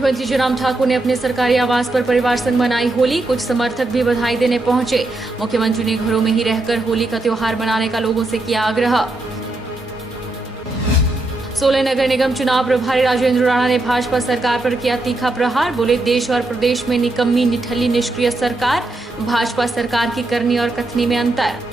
मुख्यमंत्री जयराम ठाकुर ने अपने सरकारी आवास पर परिवार संग मनाई होली। कुछ समर्थक भी बधाई देने पहुंचे। मुख्यमंत्री ने घरों में ही रहकर होली का त्योहार मनाने का लोगों से किया आग्रह। सोलन नगर निगम चुनाव प्रभारी राजेंद्र राणा ने भाजपा सरकार पर किया तीखा प्रहार। बोले, देश और प्रदेश में निकम्मी निठल्ली निष्क्रिय सरकार, भाजपा सरकार की करनी और कथनी में अंतर।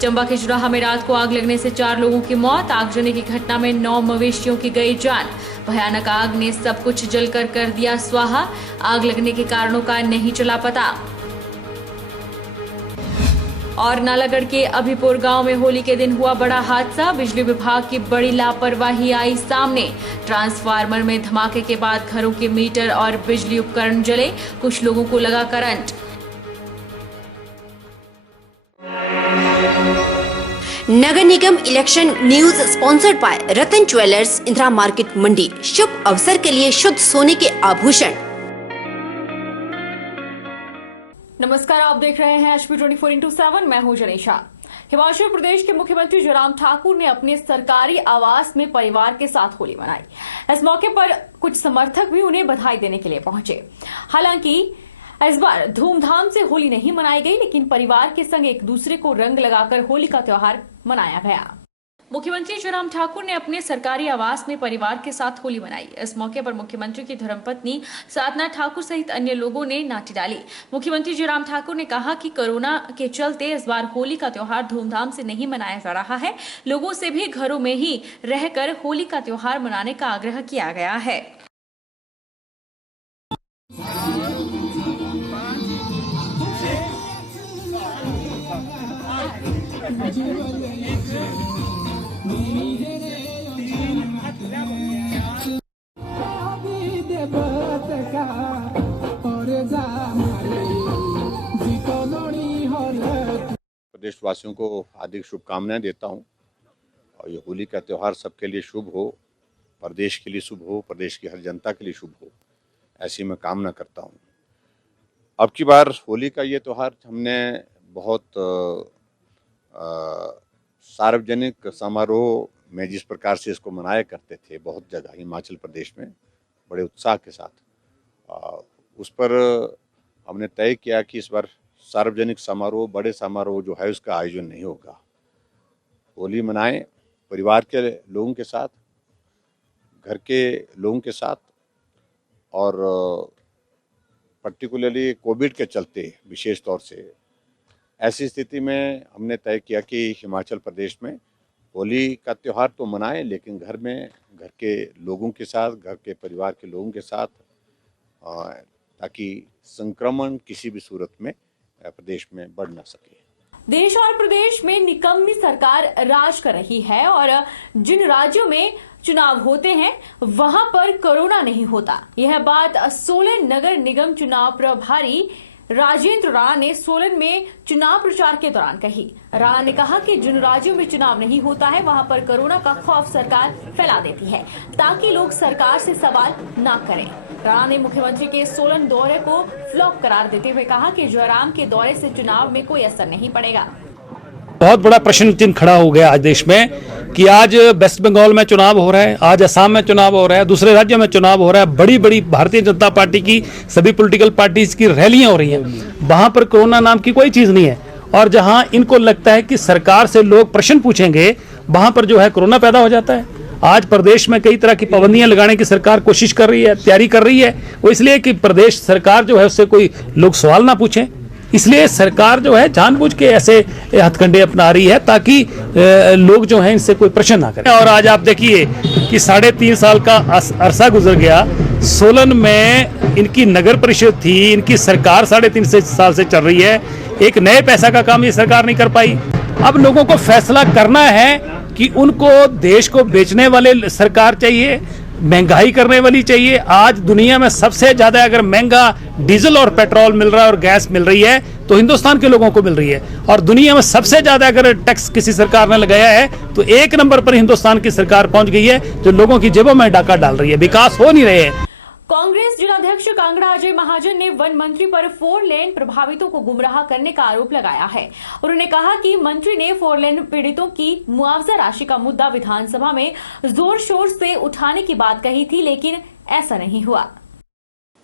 चंबा के जुराहा में रात को आग लगने से 4 लोगों की मौत। आगजनी की घटना में 9 मवेशियों की गई जान। भयानक आग ने सब कुछ जलकर कर दिया स्वाहा। आग लगने के कारणों का नहीं चला पता। और नालागढ़ के अभिपुर गांव में होली के दिन हुआ बड़ा हादसा। बिजली विभाग की बड़ी लापरवाही आई सामने। ट्रांसफार्मर में धमाके के बाद घरों के मीटर और बिजली उपकरण जले। कुछ लोगों को लगा करंट। नगर निगम election news sponsored by Ratan jewellers, Indira market, Mandi. शुभ अवसर के लिए शुद्ध सोने के आभूषण। नमस्कार, आप देख रहे हैं HP 24x7। मैं हूं जनीशा। हिमाचल प्रदेश के मुख्यमंत्री जयराम ठाकुर ने अपने सरकारी आवास में परिवार के साथ होली मनाई। इस मौके पर कुछ समर्थक भी उन्हें बधाई देने के लिए पहुंचे। हालांकि इस बार धूमधाम से होली नहीं मनाई गई, लेकिन परिवार के संग एक दूसरे को रंग लगाकर होली का त्योहार मनाया गया। मुख्यमंत्री जयराम ठाकुर ने अपने सरकारी आवास में परिवार के साथ होली मनाई। इस मौके पर मुख्यमंत्री की धर्मपत्नी साधना ठाकुर सहित अन्य लोगों ने नाटी डाली। मुख्यमंत्री जयराम ठाकुर ने कहा कि कोरोना के चलते इस बार होली का त्योहार धूमधाम से नहीं मनाया जा रहा है। लोगों से भी घरों में ही रहकर होली का त्योहार मनाने का आग्रह किया गया है। प्रदेशवासियों को हार्दिक शुभकामनाएं देता हूं और ये होली का त्यौहार सबके लिए शुभ हो, प्रदेश के लिए शुभ हो, प्रदेश की हर जनता के लिए शुभ हो, ऐसी मैं कामना करता हूं। अब की बार होली का ये त्यौहार हमने बहुत सार्वजनिक समारोह में जिस प्रकार से इसको मनाया करते थे बहुत जगह हिमाचल प्रदेश में बड़े उत्साह के साथ, उस पर हमने तय किया कि इस बार सार्वजनिक समारोह, बड़े समारोह जो है उसका आयोजन नहीं होगा। होली मनाएं परिवार के लोगों के साथ, घर के लोगों के साथ, और पर्टिकुलरली कोविड के चलते विशेष तौर से ऐसी स्थिति में हमने तय किया कि हिमाचल प्रदेश में होली का त्यौहार तो मनाएं, लेकिन घर में घर के लोगों के साथ, घर के परिवार के लोगों के साथ, ताकि संक्रमण किसी भी सूरत में प्रदेश में बढ़ ना सके। देश और प्रदेश में निकम्मी सरकार राज कर रही है और जिन राज्यों में चुनाव होते हैं वहां पर कोरोना नहीं होता। यह बात सोलन नगर निगम चुनाव प्रभारी राजेंद्र राणा ने सोलन में चुनाव प्रचार के दौरान कही। राणा ने कहा कि जिन राज्यों में चुनाव नहीं होता है वहां पर कोरोना का खौफ सरकार फैला देती है ताकि लोग सरकार से सवाल न करें। राणा ने मुख्यमंत्री के सोलन दौरे को फ्लॉप करार देते हुए कहा कि जयराम के दौरे से चुनाव में कोई असर नहीं पड़ेगा। बहुत बड़ा प्रश्न चिन्ह खड़ा हो गया आज देश में कि आज वेस्ट बंगाल में चुनाव हो रहा है, आज असम में चुनाव हो रहा है, दूसरे राज्यों में चुनाव हो रहा है। बड़ी बड़ी भारतीय जनता पार्टी की सभी पॉलिटिकल पार्टीज की रैलियां हो रही हैं। वहां पर कोरोना नाम की कोई चीज नहीं है। और जहां इनको लगता है कि सरकार से लोग प्रश्न पूछेंगे, वहां पर जो है कोरोना पैदा हो जाता है। आज प्रदेश में कई तरह की पाबंदियां लगाने की सरकार कोशिश कर रही है, तैयारी कर रही है। वो इसलिए कि प्रदेश सरकार जो है उससे कोई लोग सवाल ना पूछें, इसलिए सरकार जो है जानबूझ के ऐसे हथकंडे अपना रही है ताकि लोग जो हैं इनसे कोई प्रश्न ना करें। और आज आप देखिए कि 3.5 साल का अरसा गुजर गया। सोलन में इनकी नगर परिषद थी, इनकी सरकार 3.5 साल से चल रही है। एक नए पैसा का काम ये सरकार नहीं कर पाई। अब लोगों को फैसला करना है कि उनको देश को बेचने वाले सरकार चाहिए, महंगाई करने वाली चाहिए। आज दुनिया में सबसे ज्यादा अगर महंगा डीजल और पेट्रोल मिल रहा है और गैस मिल रही है तो हिंदुस्तान के लोगों को मिल रही है। और दुनिया में सबसे ज्यादा अगर टैक्स किसी सरकार ने लगाया है तो 1 नंबर पर हिंदुस्तान की सरकार पहुंच गई है, जो लोगों की जेबों में डाका डाल रही है। विकास हो नहीं रहे हैं। कांग्रेस जिलाध्यक्ष विधायक कांगड़ा अजय महाजन ने वन मंत्री पर 4 लेन प्रभावितों को गुमराह करने का आरोप लगाया है। उन्होंने कहा कि मंत्री ने 4 लेन पीड़ितों की मुआवजा राशि का मुद्दा विधानसभा में जोर शोर से उठाने की बात कही थी, लेकिन ऐसा नहीं हुआ।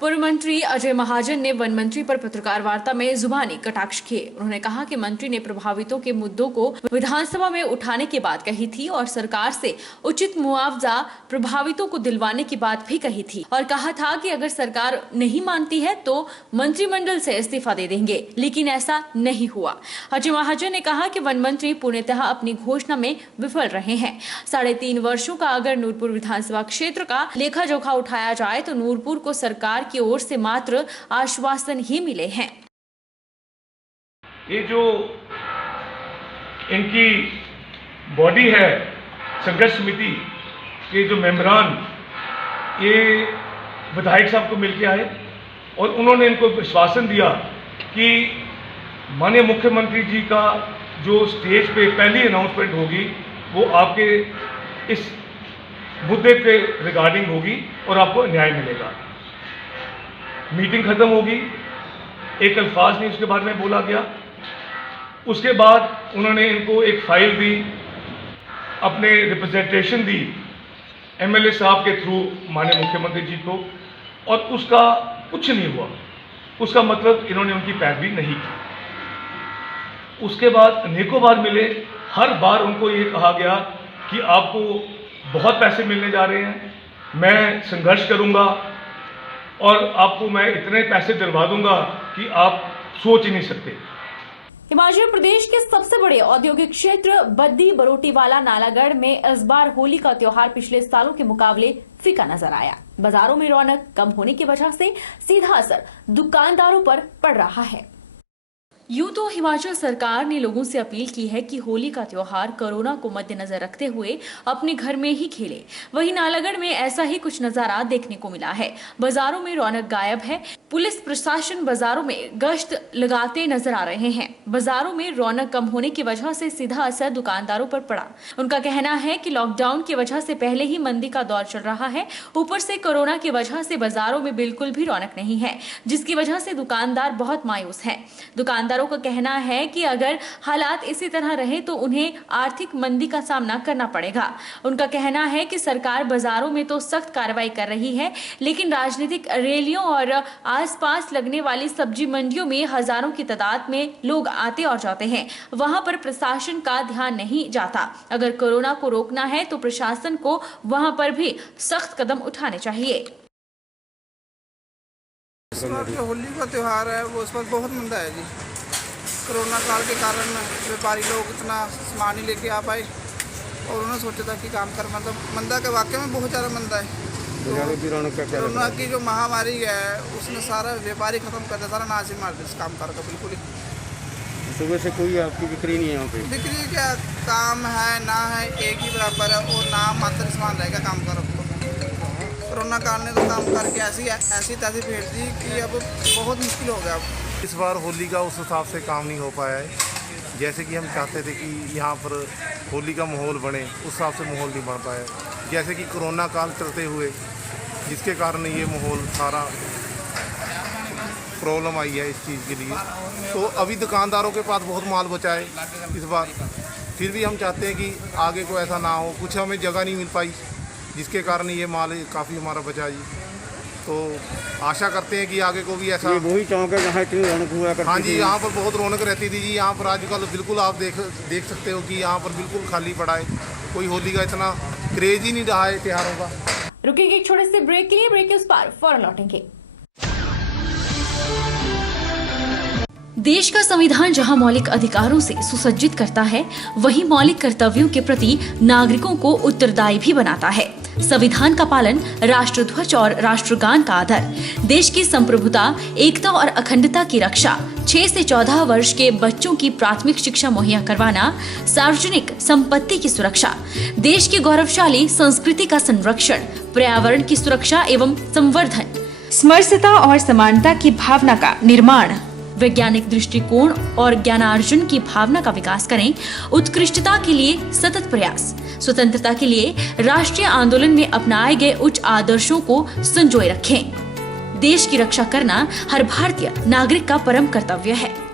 पूर्व मंत्री अजय महाजन ने वन मंत्री पर पत्रकार वार्ता में जुबानी कटाक्ष किए। उन्होंने कहा कि मंत्री ने प्रभावितों के मुद्दों को विधानसभा में उठाने की बात कही थी और सरकार से उचित मुआवजा प्रभावितों को दिलवाने की बात भी कही थी और कहा था कि अगर सरकार नहीं मानती है तो मंत्रिमंडल से इस्तीफा दे देंगे, लेकिन ऐसा नहीं हुआ। अजय महाजन ने कहा कि वन मंत्री पूर्णतः अपनी घोषणा में विफल रहे हैं। 3.5 वर्षों का अगर नूरपुर विधानसभा क्षेत्र का लेखा जोखा उठाया जाए तो नूरपुर को सरकार की ओर से मात्र आश्वासन ही मिले हैं। ये जो इनकी बॉडी है संघर्ष समिति के जो मेंबरान, ये विधायक साहब को मिलके आए और उन्होंने इनको विश्वासन दिया कि माननीय मुख्यमंत्री जी का जो स्टेज पे पहली अनाउंसमेंट होगी वो आपके इस मुद्दे के रिगार्डिंग होगी और आपको न्याय मिलेगा। मीटिंग खत्म होगी, एक अल्फाज नहीं उसके बारे में बोला गया। उसके बाद उन्होंने इनको एक फाइल दी, अपने रिप्रेजेंटेशन दी एमएलए साहब के थ्रू माननीय मुख्यमंत्री जी को, और उसका कुछ नहीं हुआ। उसका मतलब इन्होंने उनकी पैरवी नहीं की। उसके बाद अनेकों बार मिले, हर बार उनको ये कहा गया कि आपको बहुत पैसे मिलने जा रहे हैं, मैं संघर्ष करूंगा और आपको मैं इतने पैसे दिलवा दूंगा कि आप सोच ही नहीं सकते। हिमाचल प्रदेश के सबसे बड़े औद्योगिक क्षेत्र बद्दी बरोटीवाला नालागढ़ में इस बार होली का त्योहार पिछले सालों के मुकाबले फीका नजर आया। बाजारों में रौनक कम होने की वजह से सीधा असर दुकानदारों पर पड़ रहा है। यूं तो हिमाचल सरकार ने लोगों से अपील की है कि होली का त्योहार कोरोना को मद्देनजर रखते हुए अपने घर में ही खेलें। वहीं नालागढ़ में ऐसा ही कुछ नजारा देखने को मिला है। बाजारों में रौनक गायब है। पुलिस प्रशासन बाजारों में गश्त लगाते नजर आ रहे हैं। बाजारों में रौनक कम होने की वजह से सीधा असर दुकानदारों पर पड़ा। उनका कहना है कि लॉकडाउन की वजह से पहले ही मंदी का दौर चल रहा है, ऊपर से कोरोना की वजह से बाजारों में बिल्कुल भी रौनक नहीं है, जिसकी वजह से दुकानदार बहुत मायूस हैं। दुकानदारों का कहना है कि अगर हालात इसी तरह रहे तो उन्हें आर्थिक मंदी का सामना करना पड़ेगा। उनका कहना है कि सरकार बाजारों में तो सख्त कार्रवाई कर रही है, लेकिन राजनीतिक रैलियों और आसपास लगने वाली सब्जी मंडियों में हजारों की तादाद में लोग आते और जाते हैं, वहां पर प्रशासन का ध्यान नहीं जाता। अगर कोरोना को रोकना है तो प्रशासन को वहां पर भी सख्त कदम उठाने चाहिए। इस बार जो होली का त्यौहार है वो इस पर बहुत मंदा है जी। कोरोना काल के कारण व्यापारी लोग इतना सामान ही लेके आ पाए और उन्होंने सोचा था कि काम कर, मतलब मंदा के वाकई में बहुत ज़्यादा मंदा है। कोरोना की जो महामारी है उसने सारा व्यापारी खत्म कर दिया, सारा नाश ही मार दिया इस काम कर का बिल्कुल ही। सुबह से कोई आपकी बिक्री नहीं है यहाँ पे? बिक्री क्या, काम है ना है एक ही बराबर है और ना मात्र सामान रहेगा काम करो। कोरोना काल ने तो काम करके ऐसी तैसी फेर दी कि अब बहुत मुश्किल हो गया। इस बार होली का उस हिसाब से काम नहीं हो पाया है जैसे कि हम चाहते थे कि यहाँ पर होली का माहौल बने, उस हिसाब से माहौल नहीं बन पाया। जैसे कि कोरोना काल चलते हुए जिसके कारण ये माहौल सारा प्रॉब्लम आई है इस चीज़ के लिए, तो अभी दुकानदारों के पास बहुत माल बचा है इस बार। फिर भी हम चाहते हैं कि आगे को ऐसा ना हो, कुछ हमें जगह नहीं मिल पाई जिसके कारण ये माल काफ़ी हमारा बचा जी। तो आशा करते हैं कि आगे को भी ऐसा। ये वही चौक है जहाँ इतनी रौनक हुआ करती थी। हाँ जी, यहाँ पर बहुत रौनक रहती थी जी। यहाँ पर आजकल बिल्कुल आप देख सकते हो कि यहाँ पर बिल्कुल खाली पड़ा है, कोई होली का इतना क्रेज ही नहीं रहा है त्योहारों का। रुकेंगे एक छोटे से ब्रेक के लिए, ब्रेक के उस पार फौरन लौटेंगे। देश का संविधान जहां मौलिक अधिकारों से सुसज्जित करता है, वहीं मौलिक कर्तव्यों के प्रति नागरिकों को उत्तरदायी भी बनाता है। संविधान का पालन, राष्ट्रध्वज और राष्ट्रगान का आदर, देश की संप्रभुता, एकता और अखंडता की रक्षा, 6 से 14 वर्ष के बच्चों की प्राथमिक शिक्षा मुहैया करवाना, सार्वजनिक संपत्ति की सुरक्षा, देश की गौरवशाली संस्कृति का संरक्षण, पर्यावरण की सुरक्षा एवं संवर्धन, समरसता और समानता की भावना का निर्माण, वैज्ञानिक दृष्टिकोण और ज्ञानार्जन की भावना का विकास करें, उत्कृष्टता के लिए सतत प्रयास, स्वतंत्रता के लिए राष्ट्रीय आंदोलन में अपनाए गए उच्च आदर्शों को संजोए रखें। देश की रक्षा करना हर भारतीय नागरिक का परम कर्तव्य है।